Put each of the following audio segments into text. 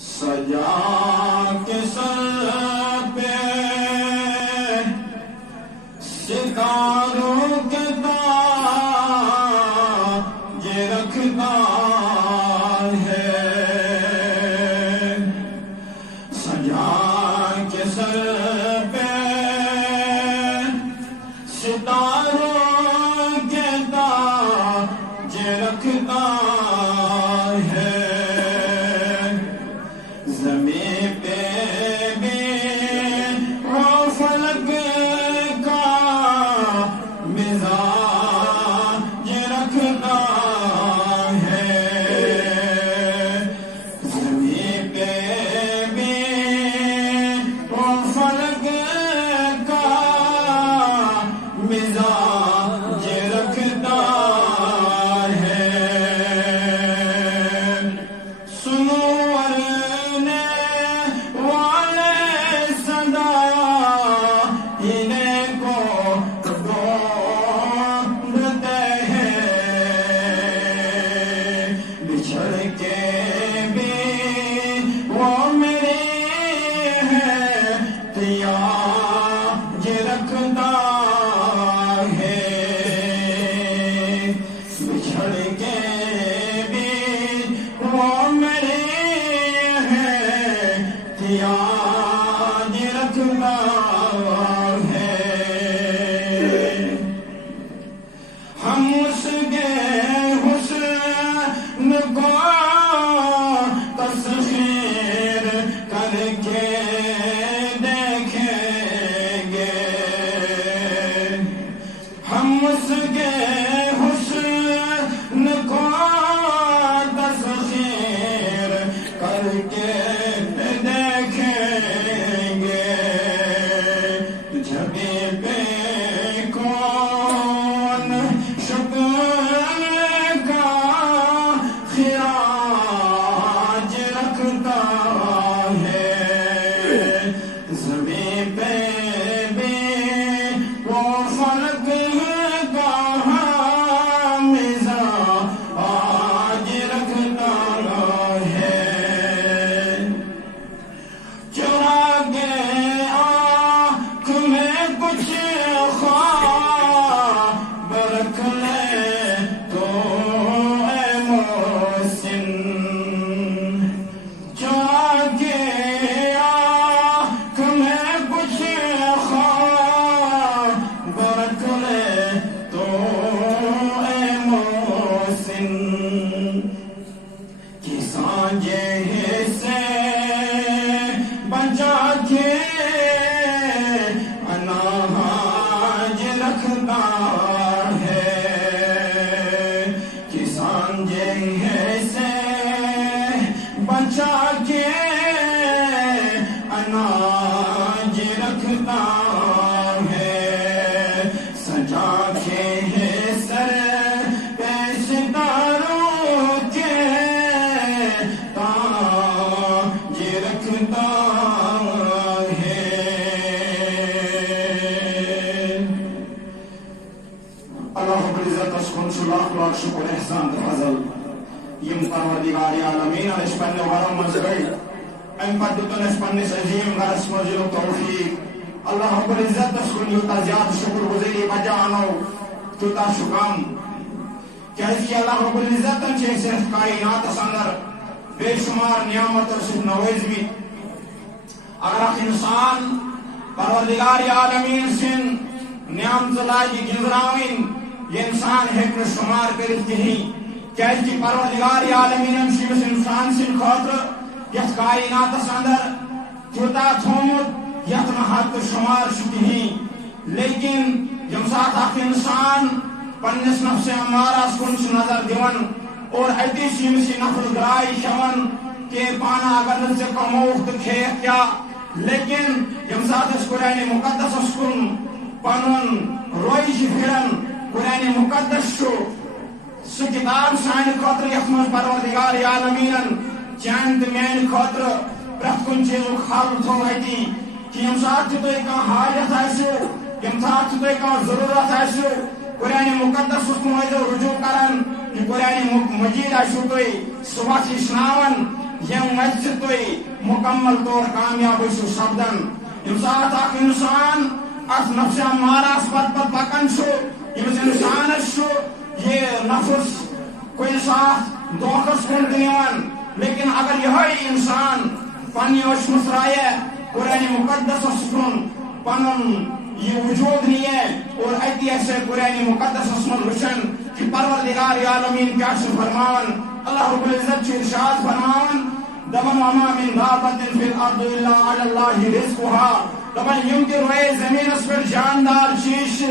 سجا کے سر پہ ستاروں کے تاج رکھتا ہے، سجا کے سر پہ ستاروں کے تاج رکھتا ہے، زمین پہ بھی وہ فلک کا مزاج رکھتا ہے، زمین پہ بھی وہ فلک کا مزاج رکھتا ہے۔ سنو ہم اس کے حسن کو تسخیر کر کے دیکھیں گے، ہم اس کے حسن کو تسخیر کر کے دیکھیں گے، جبھی پہ کون شکر کا خراج رکھتا ہے، زمین پہ بھی وہ فلک کا مزاج رکھتا ہے، چرا کے آنکھ میں کچھ خواب رکھ لے تو اے محسن، چرا کے آنکھ میں کچھ خواب رکھ لے تو اے محسن، کہ سانجے سے بچا کے اناج رکھتا ہے، کسان سے بچا کے اناج رکھتا ہے، سجا کے سر پہ ستاروں کے تاج رکھتا ہے۔ اللہ رب العزت اسکن لاکھ لاکھ شکر احسان تہٕ فضل یم پروردگار عالمین اس پنہ ورم مز گئی، ام پتہ دتن اس پنس عظیم گھرس مز یہ توفیق، اللہ رب العزت اسکن یوتہ زیادہ شکر گزاری بجا انو تیوتہ چھ کم، کیازکہ اللہ رب العزت صرف کائناتس اندر بے شمار نعمتوں سے نوازمت، اگر اخ انسان پروردگار عالمین سن نعمت لاگہ گنزراون یہ انسان ہیکہ شمار کرت کہین، کیازکہ پروردگار عالمین امس انسان سن خاطر یتھ کائناتس اندر تیوتہ تھومت یتھ نہ حد شمار کہین، لیکن یم سات اخ انسان پنس نفس امارس کن نظر دِوان اور اتس یمس یہ نفل گرائی کھیوان کہ پانا اگر نہ ژے کموکھ تو کھیکھ کیا، لیکن یم سات اس قرآن مقدس کن پنن روی پھران، قرآن مقدس سہ کتاب سانہ خاطر یتھ مز پروردگار عالمین چان تو میانہ خاطر پرت کن چیزک حل تھو اتی، کہ یم سات تہ تہ کانٛہہ حاجت آسیو، یم سات تہ تہ کانٛہہ ضرورت آسیو، قرآن مقدس رجوع کران، کہ قرآن مجید آسو تھی سہ وت ہچناوان، یم وجہ سے تھی مکمل طور کامیاب ٲسِو سپدان یم سات اکھ انسان اتھ نفس امارس پت پکان یمس انسانس یہ نفس کن سات دھوکس کن نوان لیکن اگر یہ انسان پنہ اشمت رائے قرآن مقدس کن پن یہ وجود نیے اور اتی ایسے قرآن مقدس من وچن کہ پروردگار عالمین کیا فرمان اللہ رب العزت ارشاد فرمان دمن وما من دابت فی الارض الا علی اللہ رزقها دمن یم تہ روئے زمین اس پر جاندار چیز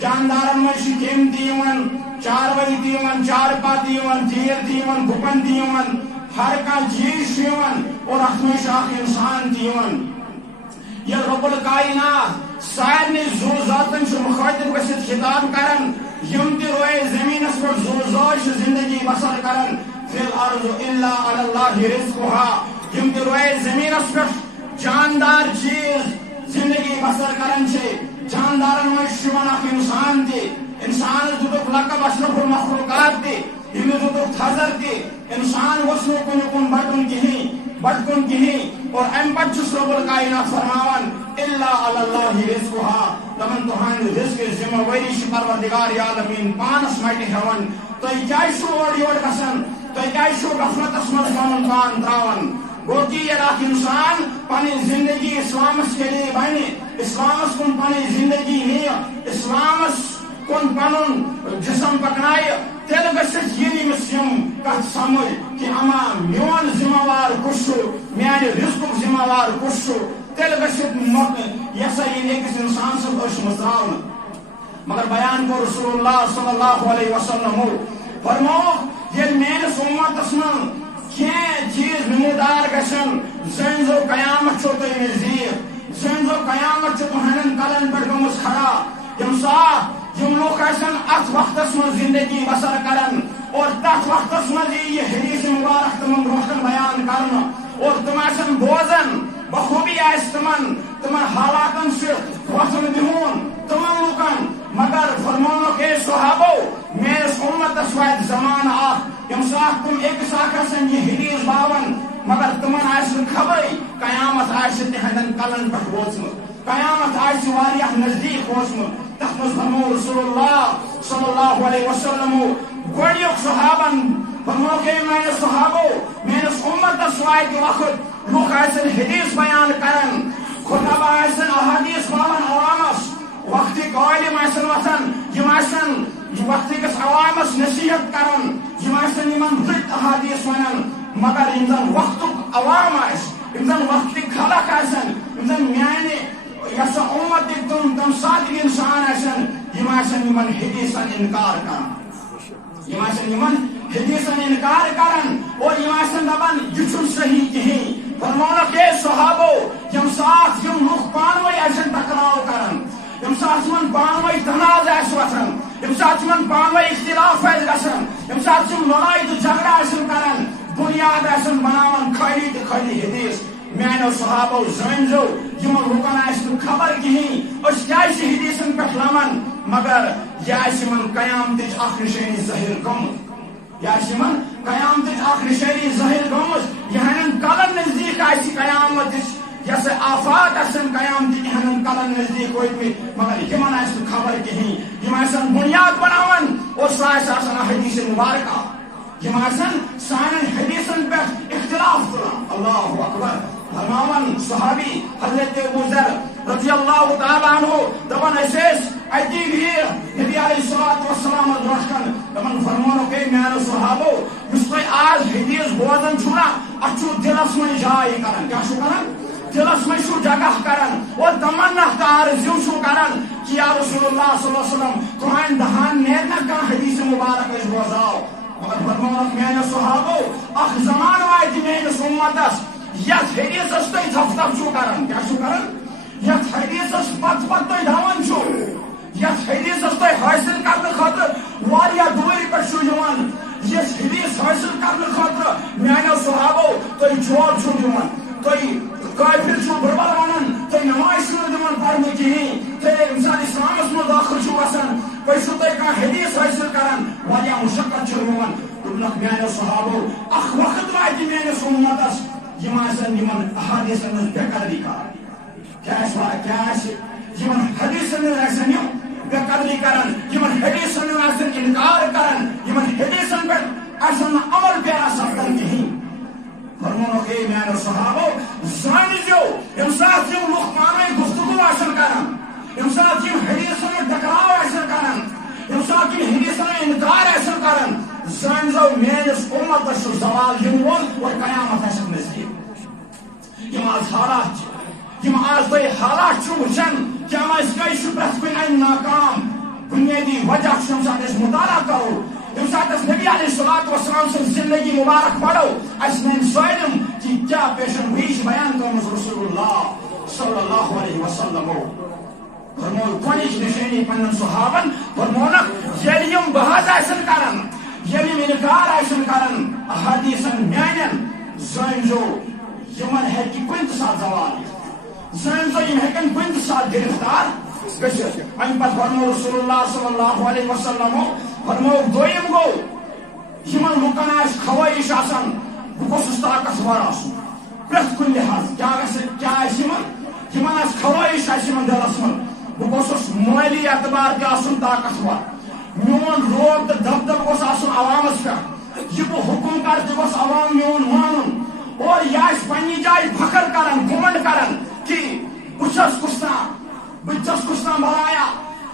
جاندارن میں قیمتی یمن چاروئی تہ یمن چارپا تہ یمن تیر تہ یمن گپن تہ یمن ہر کانٛہہ چیز یمن اور اتھ میں اکھ انسان تہ یمن یہ رب الکائنات سارے زو ذاتن مخاطب گھت خطاب کران یم تہ روئے زمین پر زو زات زندگی بسر کران فی الارض الا علی اللہ رزقها یم تہ روئے زمین پر جاندار چیز زندگی بسر کران جاندارن من اکھ انسان تہ انسان دتک لقب اشرف المخلوقات تہ یمس دتک تھزر تہ انسان گوٚژھ نہٕ کُنہِ کُن بٹُن کِہیٖنۍ بٹکن کہیں اور ام پت رب الکائنات فرماوان الا علی اللہ رزقها تمن تہند رزق ذمہ واری پروردگار عالمین پانس مٹہ ہیون تھی کیا اور یور گھان تھی کیا غفلتس من پن پان تراوان گو کہ یہ اخ انسان پنی زندگی اسلامس کے لیے بنہ اسلامس کن پنی زندگی نی اسلامس کن پن جسم پکنائے تیل گھت یمس کت سمجھ کہ اما میون ذمہ وار کس میانہ رزق ذمہ وار کس تیل گھت یہ سا یہ أکس انسان سب اشمت تراؤن مگر بیان کو رسول اللہ صلی اللہ علیہ وسلم فرمو یہ میانس امتس من کی چیز نمودار گھن زن زو قیامت چھو تھی نزدیک زن زو قیامت تہندین کلن پہ گمس کھڑا یم سات یم لوگ ات وقتس من زندگی بسر کرن اور تک وقتس من یہ حدیث مبارک تمن برہ بیان کرنا اور تم بوزن بخوبی تمن حالاتن سے وسن بہن تمن لوکن مگر فرمانو کہ صحابو میرس امتس وات زمان یم سات تم ایک اکھن یہ حدیث باون مگر تمن خبر قیامت تہندین کلن پہ ووتمت قیامت واریاہ نزدیک ووتمت تک فرمو رسول اللہ صلی اللہ علیہ وسلم گوڑیک صحابن فرمو کہ میرے صحابو میرس امتس وات وقت لوگ حدیث بیان کرن خطبہ احادیث پاون عوامس وقتی عالم وتھان وقت کس عوامس نصیحت کرن یمن بڑھ احادیث ونان مگر زن وقت عوام زن وقت خلق زن میانہ یس امت تم سات انسان یمن حدیثن انکار کرن حدیثن انکار کرن اور دپان یہ صحیح کہیں فرمانا کہ صحابو یم سات یم لوگ پانوی ٹکراؤ کرن یم سات من پانوی تنازع وتھان یم سات من پانوی اختلاف گژھان یم سات لڑائی تو جھگڑا کران بنیاد بناوان خالی تو خالی حدیث میانو صحابو زنزو یمن لوکن خبر کہیں کیا حدیثن پہ لمن مگر یہ من قیامت اخ نشانی ظاہر گمت یہ من قیامت اخ نشانی ظاہر گمت یہ کلن نزدیک قیامت یس آفات قیامت یہ کلن نزدیک وتمت مگر یمن خبر کہیں یم بنیاد بناوان اور سہ حدیث مبارکہ یم سان حدیثن پہ اختلاف تران اللہ اکبر فرماون صحابی حضرت ابو ذر رضی اللہ تعالی عنہ دپان اتی بہر نبی علیہ الصلوۃ والسلام برکن دپان فرمانو کہ میانو صحابو اس تھی آج حدیث بوزن چھنا اتھ دلس من جائے کران کیا کران دلس من جگہ کران اور تمنا آرزو کران کہ یا رسول اللہ صلی اللہ علیہ وسلم تہند دہان نیرِ نا کانٛہہ حدیث مبارک بوزاو مگر فرمانو میانو صحابو اخ زمان واتہِ میانس امتس یتھ حدیثس تھی تھپ تھپ کران کیا کران یتھ حدیثس پت پت تھی دھوان یتھ حدیثس تھی حاصل کرنے خاطر واریاہ دوری پہ یس حدیث حاصل کرنے خاطر میانو صحابو تھی جواب دِوان تھی کافر بربل ونان تھی نماز دِوان پرنہٕ کہین تھی انسان اسلامس من داخل گژھان تھی کانٛہہ حدیث حاصل کران واریاہ مشقت دِوان دوٚپنکھ میانو صحابو اخ وقت واتہِ میانس امتس یم آسن یمن احادیثن ہٕنٛز بے قدری کران یمن حدیثن ہٕنٛز آسن یم بے قدری کران یمن حدیثن ہُنٛد آسن انکار کران یمن حدیثن پٮ۪ٹھ آسن نہٕ عمل پیرا سپدان کہیٖنۍ فرمونُکھ اے میانیو صحابو زٲنۍزیو ییٚمہِ ساتہٕ یِم لُکھ پانہٕ گفتگو آسن کران ییٚمہِ ساتہٕ یِم حدیثن ہُنٛد ٹکراو آسن کران ییٚمہِ ساتہٕ یِم حدیثن ہُنٛد انکار آسن کران زٲنۍزیو میٲنِس اُمتس چھُ زوال یِنہٕ وول اور قیامت آسن نزدیٖک یِم آز حالات چھِ یِم آز تُہۍ حالات چھِو وٕچھان کیٛاہ أسۍ کیٛازِ چھِ پرٛٮ۪تھ کُنہِ اَمہِ ناکام بُنیٲدی وجہ چھُ ییٚمہِ ساتہٕ أسۍ مُطالعہ کرو ییٚمہِ ساتہٕ أسۍ نبی علیہ الصلوٰۃ والسلام سٕنٛز زندگی مبارک پرو اَسہِ ننہِ سٲلِم کہِ کیٛاہ پیشن گویی چھِ بیان کٔرمٕژ رسول اللہ صلی اللہ علیہ وسلمو فرموو گۄڈنِچ نِشٲنی پننٮ۪ن صحابن فرمونکھ ییٚلہِ یِم بحث آسن کران ییٚلہِ یِم انکار آسن کران احادیثن میانٮ۪ن زٲنۍزیو یِمن ہیٚکہِ کُنہِ تہِ ساتہٕ زوال یِتھ زٲنۍزیو یِم ہیٚکن کُنہِ تہِ ساتہٕ گرفتار گٔژھِتھ اَمہِ پتہٕ فرموو رسول اللہ صلی اللہ علیہ وسلمو فرموو دوٚیِم گوٚو یِمن لُکن آسہِ خوٲہِش آسان بہٕ گوٚژھُس طاقتور آسُن پرٛٮ۪تھ کُنہِ لحاظ کیٛاہ آسہِ یِمن آسہِ خوٲہِش آسہِ یِمن دِلس منٛز بہٕ گوٚژھُس مٲلی اعتبار تہِ آسُن طاقتور میون روب تہٕ دبدب گوٚژھ آسُن عوامس پٮ۪ٹھ یہِ بہٕ حُکُم کرٕ تہِ گوٚژھ عوام میون مانُن اور یہِ آسہِ پننہِ جایہِ فخر کران گُمنڈ کران کہ بہٕ چھس کُس تام بلایا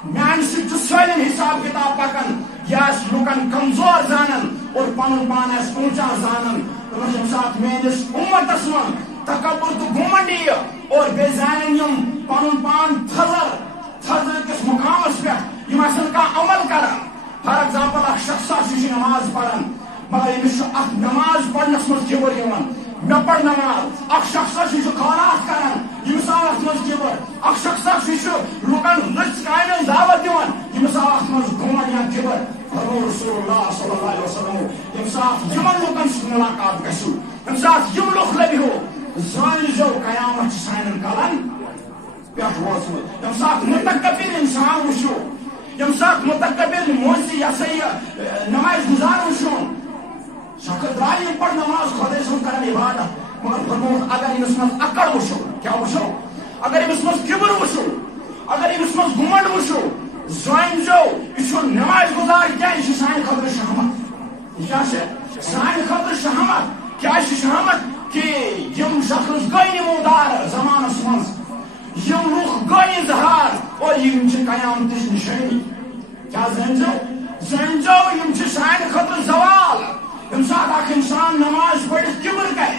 میانہِ سۭتۍ چھُ سٲلِم حساب کتاب پکان یہِ آسہِ لُکن کمزور زانان اور پنُن پان آسہِ اونچا زانان دوٚپُن ییٚمہِ ساتہٕ میٲنِس اُمتس منٛز تکبر تہٕ گُمنڈ یِیہِ اور بیٚیہِ زانن یِم پنُن پان تھزر کِس مقامس پٮ۪ٹھ یِم آسن کانٛہہ عمل کران فار ایگزامپل اکھ شخص یہِ چھُ نماز پران مگر أمِس چھُ اکھ نماز پرنس منٛز کِبُر یِوان مےٚ پر نماز اکھ شخص یہِ چھُ خٲرات کران ییٚمِس آو اتھ منٛز کِبُر اکھ شخص یہِ چھُ لُکن رٕژ کامٮ۪ن دعوت دِوان ییٚمِس آو اتھ منٛز گُمنڈ یا کِبُر فرموو رسول اللہ صلی اللہ علیہ وسلم ییٚمہِ ساتہٕ یِمن لُکن سۭتۍ مُلاقات گژھِو ییٚمہِ ساتہٕ یِم لُکھ لبہِو زٲنۍزیو قیامت چھِ سانٮ۪ن کلن پٮ۪ٹھ ووتمُت ییٚمہِ ساتہٕ مُتکبر انسان وٕچھو ییٚمہِ ساتہٕ مُتکبر موزی یہِ ہسا یہِ نماز گُزار وٕچھون شخص درٛاے یِم پتہٕ نماز خۄداے سُنٛد کران عبادت مگر فرمووُکھ اگر أمِس منٛز اکڑ وٕچھو کیٛاہ وٕچھو اگر أمِس منٛز کِبُر وٕچھو اگر أمِس منٛز گُمنڈ وٕچھو زٲنۍزیو یہِ چھُ نماز گُزار کیٛاہ یہِ چھُ سانہِ خٲطرٕ شہمت یہِ کیٛاہ چھِ سانہِ خٲطرٕ شہمت کیٛاہ چھِ شہمت کہ یِم شخص گٔے نمودار زمانس منٛز یِم لُکھ گٔے اظہار اور یِم چھِ قیامتٕچ نِشٲنی کیٛاہ زٲنۍزیو یِم چھِ سانہِ خٲطرٕ زوال ییٚمہِ ساتہٕ اکھ انسان نماز پٔرِتھ کِبُر کرِ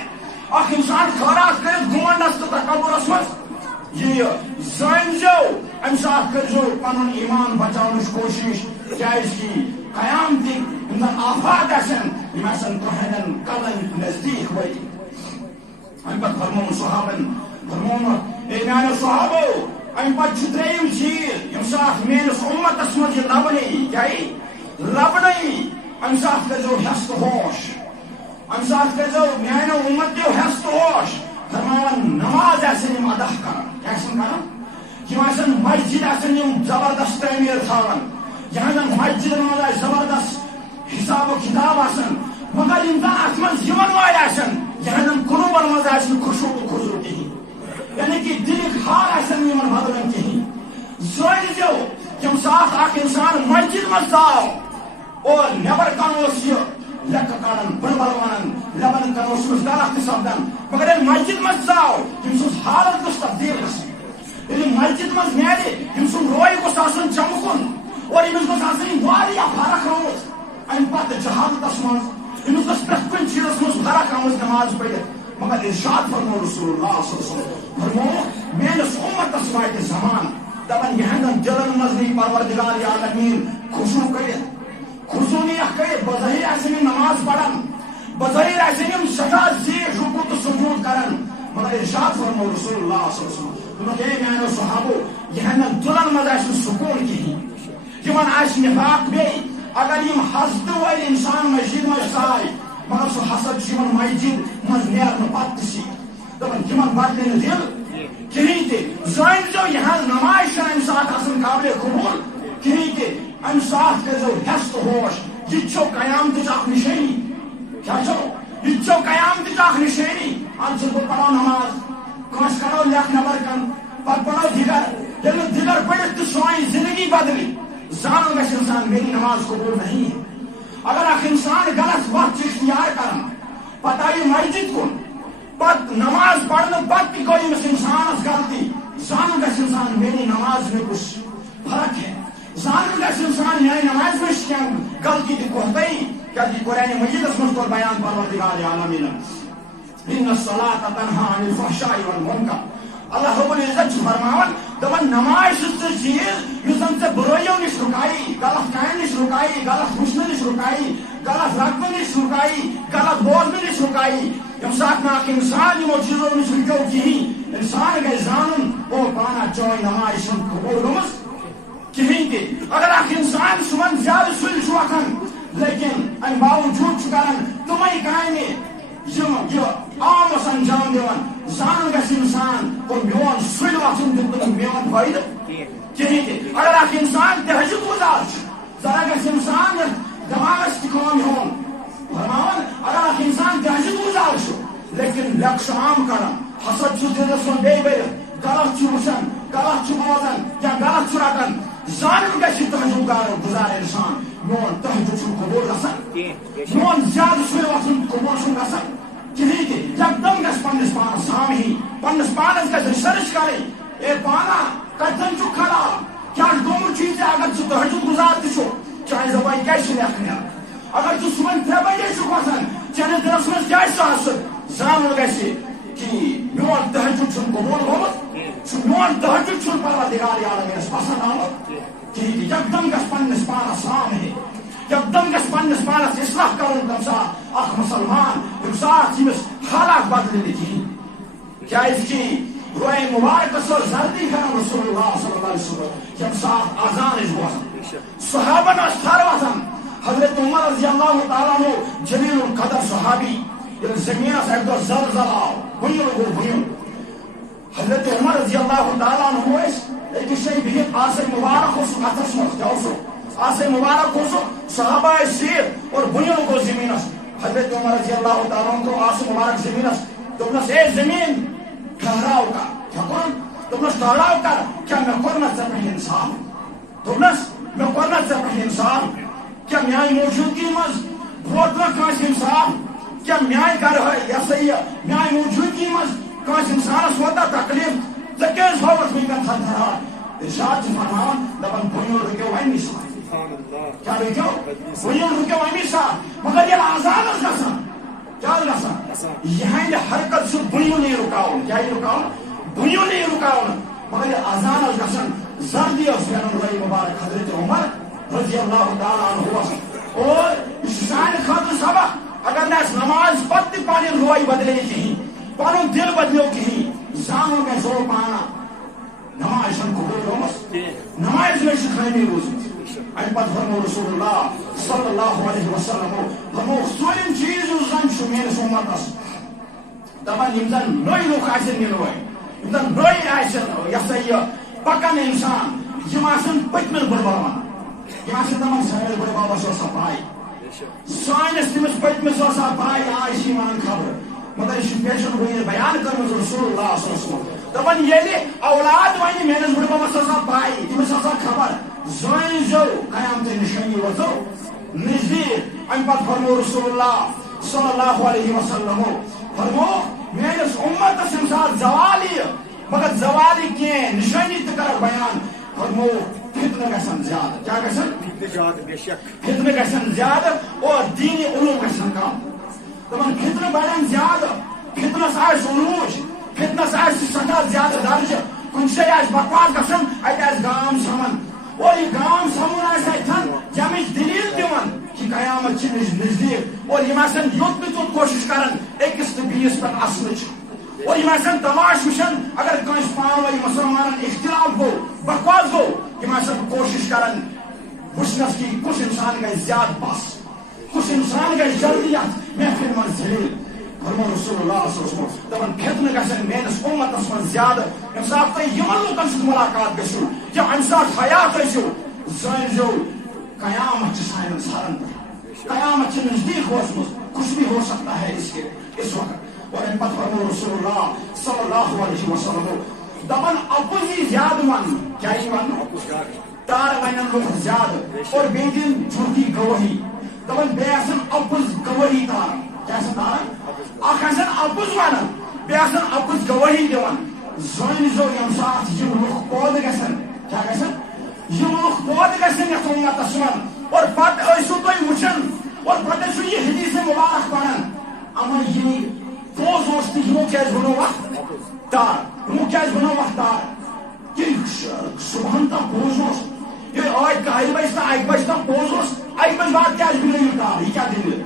اکھ انسان خٲرات کٔرِتھ گُمنڈس تہٕ تکبرس منٛز یِیہِ زٲنۍزیو امہِ ساتہٕ کٔرۍزیو پنُن ایمان بچاونٕچ کوٗشش کیٛازِ قیامتٕکۍ یِم زن آفات آسن یِم آسن تُہنٛدٮ۪ن کلن نزدیٖک وٲتِتھ امہِ پتہٕ فرمووُن صحابن فرمووُکھ اے میانیو صحابو امہِ پتہٕ چھُ ترٛیٚیِم چیٖز ییٚمہِ ساتہٕ میٲنِس اُمتس منٛز یہِ لبنہٕ یی کیٛاہ یی لبنہٕ یی امہِ ساتہٕ کٔرۍزیو ہٮ۪س تہٕ ہوش امہِ ساتہٕ کٔرۍزیو میانیو اُمتیو ہٮ۪س تہٕ ہوش فرماوان نماز آسن یِم ادا کران کیٛاہ آسن کران یِم آسن مسجد آسن یِم زبردست تعمیٖر تھاوان یِہنٛزن مسجدن منٛز آسہِ زبردست حساب و کِتاب آسان مگر یِم زن اتھ منٛز یِوان وٲلۍ آسن یِہنٛدٮ۪ن قلوٗبن منٛز آسہِ نہٕ خُشوع تہٕ خضوع کِہیٖنۍ یعنی کہ دِلٕکۍ حال آسن نہٕ یِمن بدلان کِہیٖنۍ زٲنۍزیو ییٚمہِ ساتہٕ اکھ انسان مسجد منٛز ژاو اور نٮ۪بر کن اوس یہِ لیٚکھٕ کڑان بُلبل ونان لبن کن اوس أمِس غلط تہِ سپدان مگر ییٚلہِ مسجد منٛز ژاو تٔمۍ سٕنٛز حالت گٔژھ تبدیٖل گژھٕنۍ ییٚلہِ مسجد منٛز نیرِ تٔمۍ سُنٛد روے گوٚژھ آسُن چمکُن اور أمِس گوٚژھ آسٕنۍ واریاہ فرق آمٕژ امہِ پتہٕ جہالتس منٛز أمِس گٔژھ پرٛٮ۪تھ کُنہِ چیٖزس منٛز فرق آمٕژ نماز پٔرِتھ مگر ارشاد فرموو رسول اللہ صلی اللہ علیہ وسلم فرمووُکھ میٲنِس اُمتس واتہِ زمان دپان یِہنٛدٮ۪ن دِلن منٛز یی پروردگار عالمیٖن خُشوع کٔرِتھ خصوٗنیت کٔرِتھ بظٲہِر آسن یِم نماز پران بظٲہِر آسن یِم سٮ۪ٹھاہ زیٖٹھ رُکوٗع تہٕ سجوٗد کران مگر ارشاد فرموو رسول اللہ صلی اللہ علیہ وسلم دوٚپُکھ اے میانیو صحابو یِہنٛدٮ۪ن دِلن منٛز آسہِ نہٕ سکوٗن کِہیٖنۍ یِمن آسہِ نِفاق بیٚیہِ اگر یِم حسدٕ وٲلۍ انسان مسجد منٛز ژاے مگر سُہ حسد چھُ یِمن مسجد منٛز نیرنہٕ پتہٕ تہِ سی دپان یِمن بدلہِ نہٕ دِل کِہیٖنۍ تہِ زٲنۍزیو یِہنٛز نماز چھنہٕ امہِ ساتہٕ آسان قابلِ قبوٗل کِہیٖنۍ تہِ امہِ ساتہٕ کٔرۍزیو ہٮ۪س تہٕ ہوش یہِ تہِ چھو قیامتٕچ اکھ نِشٲنی کیٛاہ چھو یہِ تہِ چھو قیامتٕچ اخ نشانی ان سے پڑھو نماز کس کرو لیکھ نمبر کن پتہ پڑھو دیگر یل دیگر پڑھ تو سوئی زندگی بدلی زانو گژھِ انسان میری نماز قبول نہیں ہے اگر اخ انسان غلط وقت اختیار کرنا پتہ آئی مسجد کن پت نماز پڑھنے پت بھی کوئی اس انسان غلطی زانو گژھِ انسان میری نماز میں کچھ فرق ہے زانو گژھِ انسان میری نماز میں کیا غلطی تہ کوتاہی کہ قرآن مجید من کور بیان پروردگار عالمین ان الصلاة تنہا عن الفحشاء والمنکر اللہ رب العزت فرماون دپان نماز چیز یس زن ژے برائیو نش رکائی غلط کامہِ نش رکائی غلط وچھنہٕ نش رکائی غلط رٹنہٕ نش رکائی غلط بوزنہٕ نش رکائی یم سات اکھ انسان یمو چیزو نش رکیو کہین انسان گژھِ زانُن او پانا چٲنۍ نماز چھنہٕ قبول گٔمٕژ کہین تہ اگر اکھ انسان صبحن زیادٕ سُلہِ چھُ وۄتھان لیکن امہ باوجود چھ کران تمے کامہ یہ عام انجام دِوان زانُن گژھِ انسان اور میون سُلہِ وۄتھُن دیُت میون فٲیدٕ کہین تہ اگر اکھ انسان تہجد گزار ذرا گژھِ انسان دماغس تہ کٲم ہیوٚن فرماون اگر اکھ انسان تہجد گزار لیکن لیکھ عام کران حسد چھ دلس منٛز بیٚیہِ بٔرِتھ غلط چھ وٕچھان غلط چھ بوزان یا غلط چھ رٹان زانُن گژھِ تہجد گزار انسان میون تہجد چھُنہٕ قبول گژھان میون زیادٕ سُلہِ وۄتھُن قبول چھُنہٕ گژھان کہین تہ یکدم گژھِ پننس پانس سامہی پننس پانس گژھِ ریسرچ کرٕنۍ اے پانا کتن چھُ خراب کیا گوٚمُت چھُے ژےٚ اگر ژٕ تہجد گزار تہِ چھُکھ چاہے زبٲنۍ کیٛازِ چھِ لیکھنہِ اگر ژٕ صبحن 3 بجے چھُکھ وۄتھان چٲنِس دِلس منٛز کیٛازِ چھُ حسد زانُن گژھِ کہ میون تہجد چھُنہٕ قبول گوٚمُت میون تہجد چھُنہٕ پروردگار عالمینس پسند آمُت کہین تہ یکدم گژھِ پننس پانس سامہی یکدم گژھِ پننس پانس اصلاح کرُن تمہِ ساتہٕ اکھ مسلمان ییٚمہِ ساتہٕ ییٚمِس حالات بدلہِ نہٕ کِہیٖنۍ کیٛازِکہِ روے مبارکس ٲس زردی کران رسول اللہ صلی اللہ علیہ وسلم ییٚمہِ ساتہٕ اذان ٲسۍ بوزان صحابن ٲس تھر وۄتھان حضرت عمر رضی اللہ تعالیٰ عنہ جلیل القدر صحابی ییٚلہِ زٔمیٖنس اکہِ دۄہ زلزل آو بُنیُل گوٚو بُنیُل حضرت عمر رضی اللہ تعالیٰ عنہ ٲسۍ أکِس جایہِ بِہِتھ آسے مبارک اوسُکھ اتھس منٛز کیٛاہ اوسُکھ آسے مبارک اوسُکھ صحابہ ٲسۍ سیٖر اور بُنیُل گوٚو زٔمیٖنس حضرت عمر رضی اللہ تعالیٰ عنہ ترٛوو آسے مبارک زٔمیٖنس دوٚپنس اے زٔمیٖن ٹھہراو کر کیا کوٚرُن دوٚپنس ٹھہراو کر کیا مےٚ کوٚر نہ ژےٚ پٮ۪ٹھ انصاف دوٚپنس مےٚ کوٚر نہ ژےٚ پٮ۪ٹھ انصاف کیا میانہِ موجوٗدگی منٛز ووت نہ کٲنٛسہِ انصاف کیا میانہِ گرٕ یہ سا یہ میانہِ موجوٗدگی منٛز کٲنٛسہِ انسانس ووت نہ تکلیف ژےٚ کیٛازِ ہووُتھ وٕنکٮ۪ن تھرتھراوان ارشاد چھُ فرماوان دپان بُنیُل رُکیو امی ساتہٕ کیا رُکیو بُنیُل رُکیو امی ساتہٕ مگر ییٚلہِ آزاد ٲس گژھان کیا گژھان یہنٛدِ حرکت چھُ بُنیُلٕے رُکاوُن کیٛاہ یہِ رُکاوُن بُنیُلٕے رُکاوُن مگر ییٚلہِ آزان ٲس گژھان زردی ٲس پھیران روے مبارک حضرت عمر رضی اللہ تعالیٰ عنہ اور یہ چھُ سانہِ خٲطرٕ سبق اگر نہٕ اَسہِ نماز پتہٕ تہِ پنٕنۍ روے بدلے کِہیٖنۍ پنُن دل بدلیو کِہیٖنۍ زانُن گژھِ او پانا نماز چھنہٕ قبول گٔمٕژ نمازِ منٛز چھِ خٲمی روٗزمٕژ امہِ پتہٕ فرمو رسول اللہ صلی اللہ علیہ وسلم فرمو ژوٗرِم چیٖز یُس زن چھُ میٲنِس اُمتس دپان یِم زن نٔوۍ لُکھ آسن یِنہٕ وٲلۍ یِم زن نٔوۍ آسن یہ سا یہِ پکان انسان یِم آسن پٔتمٮ۪ن بٕڈببن یِم آسن دپان سٲنِس بٕڈببس ٲس سۄ پاے سٲنِس تٔمِس پٔتمِس ٲس سۄ پاے آز چھِ یِوان خبر مگر یہِ چھُ پیشن گویی بیان کٔرمٕژ رسول اللہ صلی اللہ علیہ وسلم دپان ییٚلہِ اولاد وَنہِ میٲنِس بٕڈببس ٲس سۄ پاے تٔمِس ٲس سۄ خبر زٲنۍ زیو قیامتٕچ نِشٲنی وٲژو نزدیٖک امہِ پتہٕ فرمو رسول اللہ صلی اللہ علیہ وسلم فرمو میٲنِس اُمتس ییٚمہِ ساتہٕ زوال یِیہِ مگر زوال یِیہِ کینٛہہ نِشٲنی تہِ کرکھ بیان فرمو فتنہٕ گژھن زیادٕ کیٛاہ گژھن فتنہٕ گژھن زیادٕ اور دیٖنی علوم گژھن کم دپان فتنہٕ بڑن زیادٕ فتنس آسہِ عروٗج فتنس آسہِ سٮ۪ٹھاہ زیادٕ درجہٕ کُنہِ جایہِ آسہِ بکواس گژھان اَتہِ آسہِ گام سمان اور یہ گام سمون آسہِ اتھن ییٚمِچ دلیٖل دِوان کہ قیامت چھِ نزدیٖک اور یِم آسن یوٚت نہٕ تیوٚت کوٗشش کران أکِس تہٕ بیٚیِس پٮ۪ٹھ اَسنٕچ اور یِم آسن تماش وٕچھان اگر کٲنٛسہِ پانہٕ ؤنۍ مُسلمانن اختلاف گوٚو بکواس گوٚو یِم آسن کوٗشش کران وٕچھنس کہ کُس انسان گژھِ زیادٕ بس کُس انسان گژھِ جلدی اتھ محفِل منٛز ذلیٖل فرمو رسول اللہ صلی اللہ علیہ وسلم دپان فتنہٕ گژھن میٲنِس اُمتس منٛز زیادٕ ییٚمہِ ساتہٕ تُہۍ یِمن لُکن سۭتۍ مُلاقات گژھِو یا امہِ ساتہٕ حیات ٲسِو زٲنۍزیو قیامت چھِ سانٮ۪ن سرن پٮ۪ٹھ قیامت چھِ نزدیٖک وٲژمٕژ کچھ بھی ہو سکتا ہے اس وقت اور ان پتہ فرمو رسول اللہ صلی اللہ علیہ وسلم دپن اپوزی زیادہ ون کیا ون تار ونن لوگ زیادہ اور بیٚیہِ دِن جھوٗٹی گوٲہی دپن بیٚیہِ آسن اپُز گوٲہی تار کیا آسن تارن اکھ آسن اپُز ونان بیٚیہِ آسن اپُز گوٲہی دِوان زٲنۍ زو ییٚمہِ ساتہٕ یِم لُکھ پٲدٕ گژھن کیا گژھن یِم لُکھ پٲدٕ گژھن یتھ اُمتس منٛز اور پتہٕ ٲسِو تُہۍ وٕچھان اور پتہٕ ٲسِو یہِ حدیث مبارک پران اما یہِ پوٚز اوس تہٕ یِمو کیازِ بنوو اتھ تار یِمو کیازِ بنوو اتھ تار کہ صبحن تام پوٚز اوس یہ آج 2:30 بجے تام 1 بجے تام پوٚز اوس 1 بجے بعد کیازِ بنٲیِو تار یہِ کیاہ دٔلیٖل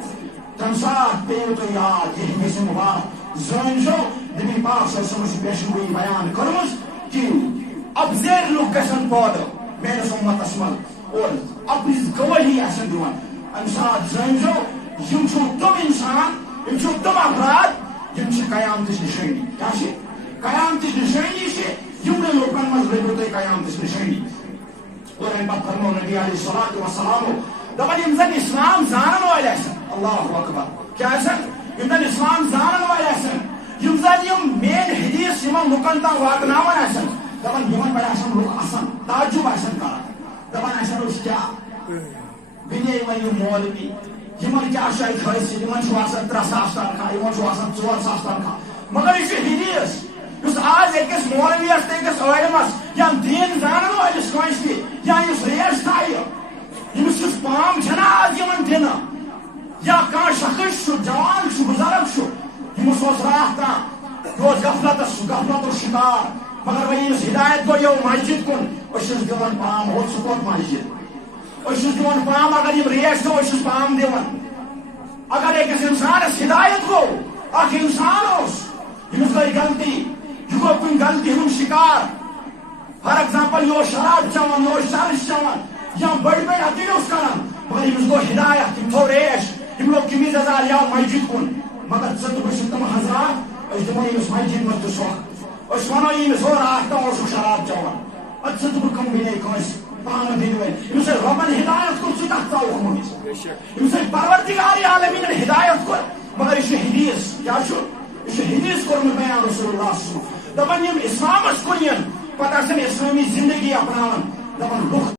تمہِ ساتہٕ پیٚیو تۄہہِ یاد یہِ حدیث مبارک زٲنۍ زو نبی پاک صلی اللہ علیہ وسلم چھِ پیشنگویی بیان کٔرمٕژ کہ ابزٲرۍ لُکھ گژھن پٲدٕ میٲنِس اُمتس منٛز اور اپٕز گوٲہی آسن دِوان امہِ ساتہٕ زٲنۍ زو یِم چھُ تِم اِنسان یِم چھُ تِم افراد یِم چھِ قیامتٕچ نِشٲنی کیاہ چھِ قیامتٕچ نِشٲنی چھِ یِمنٕے لُکن منٛز لٔبِو تُہۍ قیامتٕچ نِشٲنی اور امہِ پتہٕ فرمو نبی علیہ الصلوۃ والسلام دپان یِم زن اسلام زانن وٲلۍ آسن اللہ اکبر کیاہ آسن یِم زن اسلام زانن وٲلۍ آسن یِم زن یِم میٲنۍ حدیث یِمن لُکن تام واتناوان آسن دپان یِمن پٮ۪ٹھ آسن لُکھ اَسان تعجب آسن کران دپان آسن أسۍ کیاہ بنے وۄنۍ یِم مولوی یِمن کیاہ چھُ اَتہِ حٲصِل یِمن چھُ آسان 3,000 تنخواہ یِمن چھُ آسان 4,000 تنخواہ مگر یہِ چھُ حدیث یُس آز أکِس مولویَس تہٕ أکِس عٲلمَس یا دیٖن زانن وٲلِس کٲنٛسہِ تہِ یا یُس ریش تھایہِ ییٚمِس یُس پام چھُنہ آز یِوان دِنہٕ یا کانٛہہ شخص چھُ جوان چھُ بُزرگ چھُ ییٚمِس اوس راتھ تام یہِ اوس غفلتُک شِکار مگر وۄنۍ ییٚمِس ہدایت گوٚو یو مسجد کُن أسۍ چھِس دِوان پام ہوٚت سُہ کوٚت مسجد أسۍ چھِس دِوان پام اگر یِم ریش تھوٚو أسۍ چھِس پام دِوان اگر أکِس اِنسانس ہدایت گوٚو اکھ اِنسان اوس ییٚمِس گٔے غلطی یہِ گوٚو کُنہِ غلطی ہُنٛد شِکار فار ایگزامپل یہِ اوس شراب چٮ۪وان یہِ اوس چرس چٮ۪وان یا بٔڑۍ بٔڑۍ عقیٖد اوس کران مگر ییٚمِس گوٚو ہدایت یِم تھوٚو ریش یِم لوگ قمیٖض یزار یاو مسجد کُن مگر ژٕ تہٕ بہٕ چھِ تِم حضرات أسۍ دِمو ییٚمِس مسجد منٛز تہِ سۄکھ أسۍ وَنو ییٚمِس ہو راتھ تام اوسُکھ شراب چٮ۪وان اَدٕ ژٕ تہٕ بہٕ کٕم بنے کٲنٛسہِ پانہٕ دِنہٕ وٲلۍ ییٚمِس سۭتۍ رۄبن ہدایت کوٚر ژٕ کتھ ژاوُکھ مٔنٛزۍ ییٚمِس سۭتۍ پروردگار عالمیٖنن ہدایت کوٚر مگر یہِ چھُ حدیث کیاہ چھُ یہِ چھُ حدیث کوٚرمُت بیان رسول اللہ صلی اللہ علیہ وسلم دپان یِم اسلامس کُن یِن پتہٕ آسن اسلٲمی زندگی اپناوان دپان لُکھ